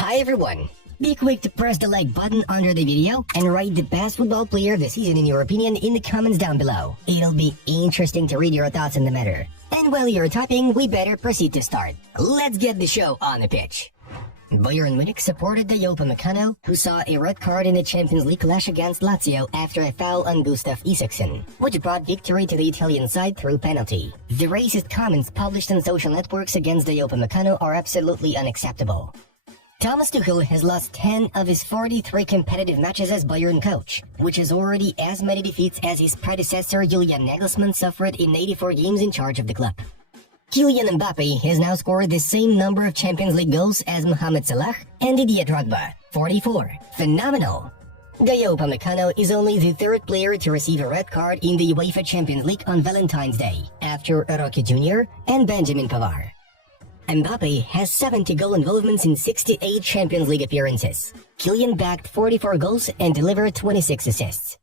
Hi everyone! Be quick to press the like button under the video and write the best football player of the season in your opinion in the comments down below. It'll be interesting to read your thoughts on the matter. And while you're typing, we better proceed to start. Let's get the show on the pitch. Bayern Munich supported the Upamecano, who saw a red card in the Champions League clash against Lazio after a foul on Gustav Isaksen, which brought victory to the Italian side through penalty. The racist comments published on social networks against the Upamecano are absolutely unacceptable. Thomas Tuchel has lost 10 of his 43 competitive matches as Bayern coach, which is already as many defeats as his predecessor Julian Nagelsmann suffered in 84 games in charge of the club. Kylian Mbappe has now scored the same number of Champions League goals as Mohamed Salah and Didier Drogba, 44. Phenomenal! The Upamecano is only the third player to receive a red card in the UEFA Champions League on Valentine's Day, after Roque Jr. and Benjamin Pavard. Mbappe has 70 goal involvements in 68 Champions League appearances. Kylian bagged 44 goals and delivered 26 assists.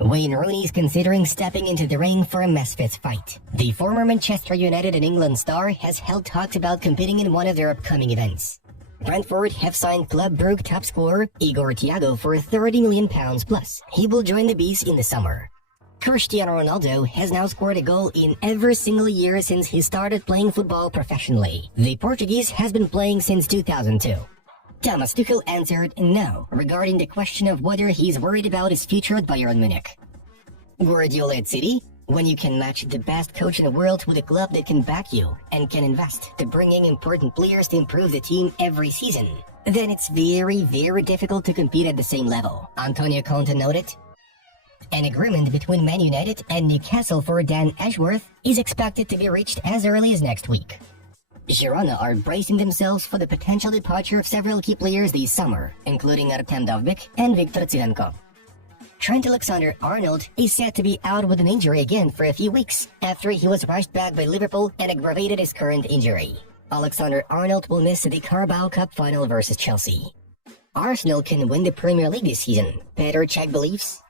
Wayne Rooney is considering stepping into the ring for a misfits fight. The former Manchester United and England star has held talks about competing in one of their upcoming events. Brentford have signed Club Brugge top scorer Igor Thiago for £30 million plus. He will join the Bees in the summer. Cristiano Ronaldo has now scored a goal in every single year since he started playing football professionally. The Portuguese has been playing since 2002. Thomas Tuchel answered no regarding the question of whether he's worried about his future at Bayern Munich. Guardiola at City? When you can match the best coach in the world with a club that can back you and can invest to bring in important players to improve the team every season, then it's very difficult to compete at the same level, Antonio Conte noted. An agreement between Man United and Newcastle for Dan Ashworth is expected to be reached as early as next week. Girona are bracing themselves for the potential departure of several key players this summer, including Artem Dovbyk and Viktor Tsygankov. Trent Alexander-Arnold is set to be out with an injury again for a few weeks after he was rushed back by Liverpool and aggravated his current injury. Alexander-Arnold will miss the Carabao Cup final versus Chelsea. Arsenal can win the Premier League this season, Petr Cech believes.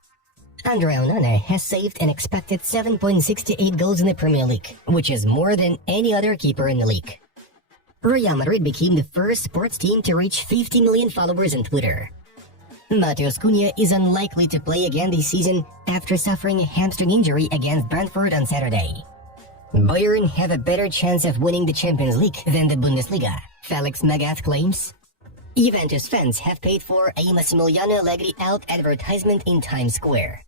Andre Onana has saved an expected 7.68 goals in the Premier League, which is more than any other keeper in the league. Real Madrid became the first sports team to reach 50 million followers on Twitter. Matheus Cunha is unlikely to play again this season after suffering a hamstring injury against Brentford on Saturday. Bayern have a better chance of winning the Champions League than the Bundesliga, Felix Magath claims. Juventus fans have paid for a Massimiliano Allegri out advertisement in Times Square.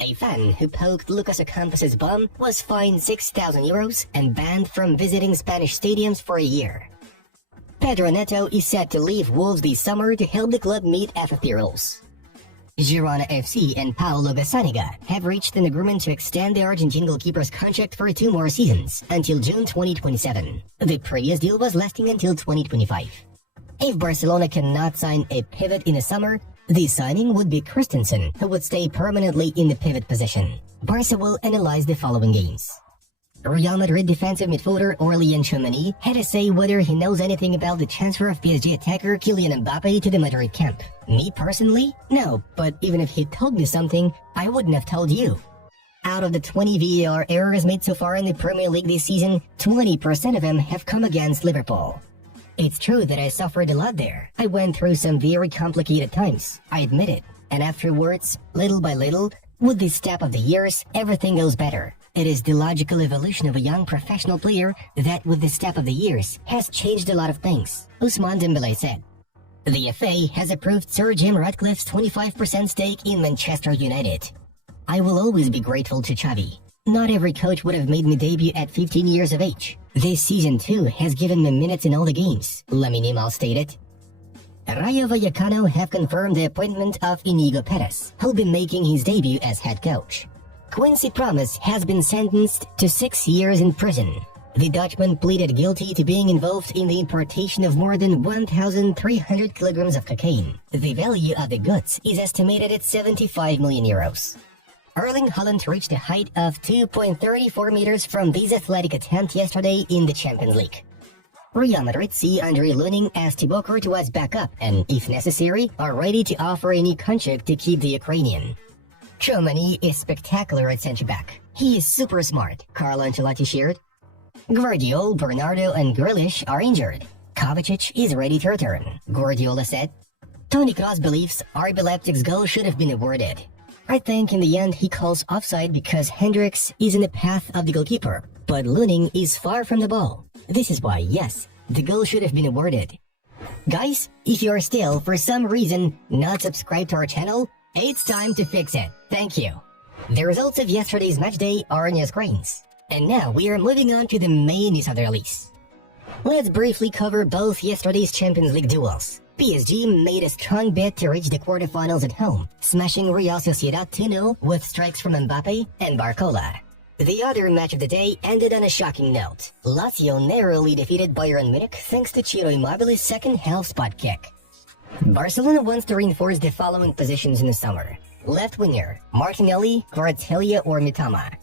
A fan who poked Lucas Ocampos' bum was fined €6,000 and banned from visiting Spanish stadiums for a year. Pedro Neto is set to leave Wolves this summer to help the club meet FFP rules. Girona FC and Paulo Gazzaniga have reached an agreement to extend the Argentine goalkeeper's contract for 2 more seasons, until June 2027. The previous deal was lasting until 2025. If Barcelona cannot sign a pivot in the summer, the signing would be Christensen, who would stay permanently in the pivot position. Barca will analyze the following games. Real Madrid defensive midfielder Aurelien Tchouameni had to say whether he knows anything about the transfer of PSG attacker Kylian Mbappe to the Madrid camp. Me personally? No, but even if he told me something, I wouldn't have told you. Out of the 20 VAR errors made so far in the Premier League this season, 20% of them have come against Liverpool. It's true that I suffered a lot there. I went through some very complicated times, I admit it. And afterwards, little by little, with the step of the years, everything goes better. It is the logical evolution of a young professional player that, with the step of the years, has changed a lot of things, Ousmane Dembélé said. The FA has approved Sir Jim Ratcliffe's 25% stake in Manchester United. I will always be grateful to Xavi. Not every coach would have made me debut at 15 years of age. This season too has given me minutes in all the games, Lamine Yamal stated. Rayo Vallecano have confirmed the appointment of Inigo Perez, who'll be making his debut as head coach. Quincy Promes has been sentenced to 6 years in prison. The Dutchman pleaded guilty to being involved in the importation of more than 1,300 kilograms of cocaine. The value of the goods is estimated at €75 million. Erling Haaland reached a height of 2.34 meters from this athletic attempt yesterday in the Champions League. Real Madrid see Andre Lunin as Thibaut Courtois' backup and, if necessary, are ready to offer a new contract to keep the Ukrainian. Tchouameni is spectacular at centre-back. He is super smart, Carlo Ancelotti shared. Guardiola, Bernardo and Grealish are injured. Kovacic is ready to return, Guardiola said. Toni Kroos believes RB Leipzig's goal should have been awarded. I think in the end he calls offside because Hendricks is in the path of the goalkeeper, but Luning is far from the ball. This is why, yes, the goal should have been awarded. Guys, if you are still, for some reason, not subscribed to our channel, it's time to fix it. Thank you. The results of yesterday's matchday are on your screens. And now we are moving on to the main news of the release. Let's briefly cover both yesterday's Champions League duels. PSG made a strong bet to reach the quarterfinals at home, smashing Real Sociedad 2-0 with strikes from Mbappe and Barcola. The other match of the day ended on a shocking note. Lazio narrowly defeated Bayern Munich thanks to Ciro Immobile's second-half spot kick. Barcelona wants to reinforce the following positions in the summer. Left winger, Martinelli, Kvaratskhelia or Mitoma.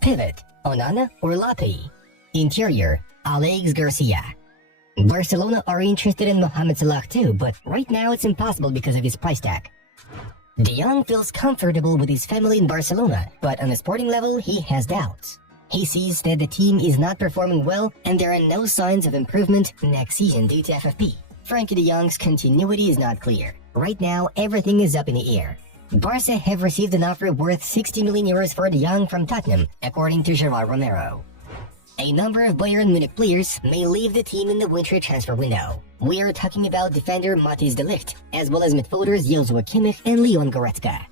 Pivot, Onana or Lapi. Interior, Alex Garcia. Barcelona are interested in Mohamed Salah too, but right now it's impossible because of his price tag. De Jong feels comfortable with his family in Barcelona, but on a sporting level, he has doubts. He sees that the team is not performing well and there are no signs of improvement next season due to FFP. Frankie de Jong's continuity is not clear. Right now, everything is up in the air. Barca have received an offer worth 60 million euros for de Jong from Tottenham, according to Gerard Romero. A number of Bayern Munich players may leave the team in the winter transfer window. We are talking about defender Matthijs de Ligt, as well as midfielders Joshua Kimmich and Leon Goretzka.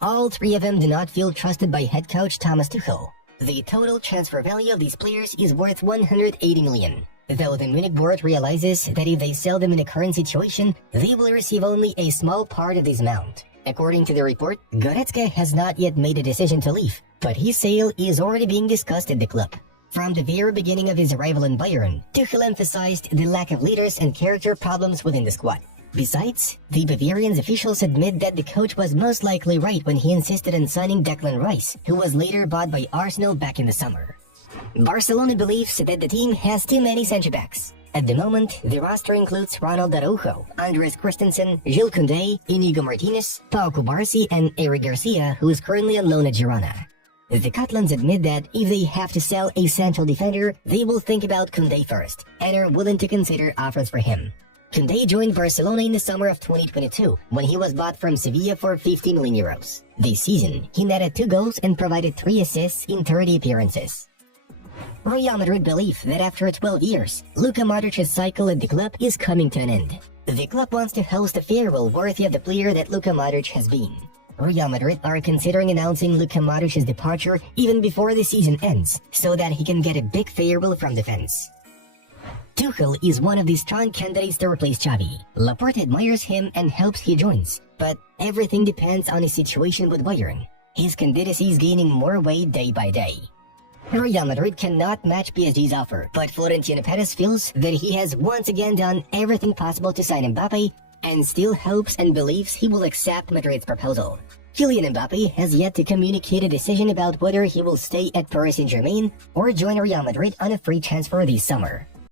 All three of them do not feel trusted by head coach Thomas Tuchel. The total transfer value of these players is worth 180 million. Though the Munich board realizes that if they sell them in the current situation, they will receive only a small part of this amount. According to the report, Goretzka has not yet made a decision to leave, but his sale is already being discussed at the club. From the very beginning of his arrival in Bayern, Tuchel emphasized the lack of leaders and character problems within the squad. Besides, the Bavarian's officials admit that the coach was most likely right when he insisted on signing Declan Rice, who was later bought by Arsenal back in the summer. Barcelona believes that the team has too many centre-backs. At the moment, the roster includes Ronald Araujo, Andres Christensen, Jules Koundé, Inigo Martinez, Pau Cubarsí, and Eric Garcia, who is currently on loan at Girona. The Catalans admit that if they have to sell a central defender, they will think about Koundé first, and are willing to consider offers for him. Koundé joined Barcelona in the summer of 2022, when he was bought from Sevilla for 50 million euros. This season, he netted 2 goals and provided 3 assists in 30 appearances. Real Madrid believe that after 12 years, Luka Modric's cycle at the club is coming to an end. The club wants to host a farewell worthy of the player that Luka Modric has been. Real Madrid are considering announcing Luka Modric's departure even before the season ends, so that he can get a big farewell from the fans. Tuchel is one of the strong candidates to replace Xavi. Laporte admires him and hopes he joins, but everything depends on his situation with Bayern. His candidacy is gaining more weight day by day. Real Madrid cannot match PSG's offer, but Florentino Perez feels that he has once again done everything possible to sign Mbappe and still hopes and believes he will accept Madrid's proposal. Kylian Mbappe has yet to communicate a decision about whether he will stay at Paris Saint-Germain or join Real Madrid on a free transfer this summer.